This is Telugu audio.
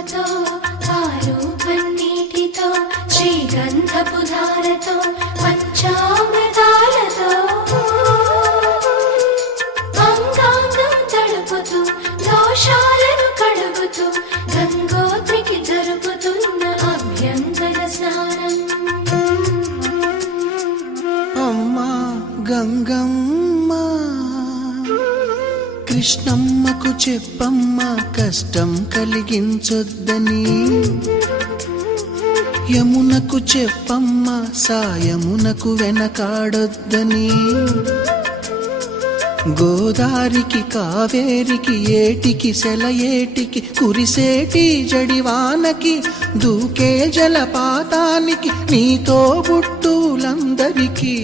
కుంకుమతో పాలు పన్నీటితో శ్రీగంధపు ధారతో పంచామృతాలతో అంగాంగం తడుపుతూ దోషాలను కడుగుతూ గంగోత్రికి జరుపుతున్న అభ్యంగన స్నానం. అమ్మా గంగమ్మ, కృష్ణమ్మకు చెప్పమ్మా కష్టం కలిగించొద్దని. యమునకు చెప్పమ్మా సాయమునకు వెనకాడొద్దని. గోదారికి కావేరికి ఏటికి సెలయేటికి కురిసేటి జడివానకి దూకే జలపాతానికి నీతో బుట్టులందరికీ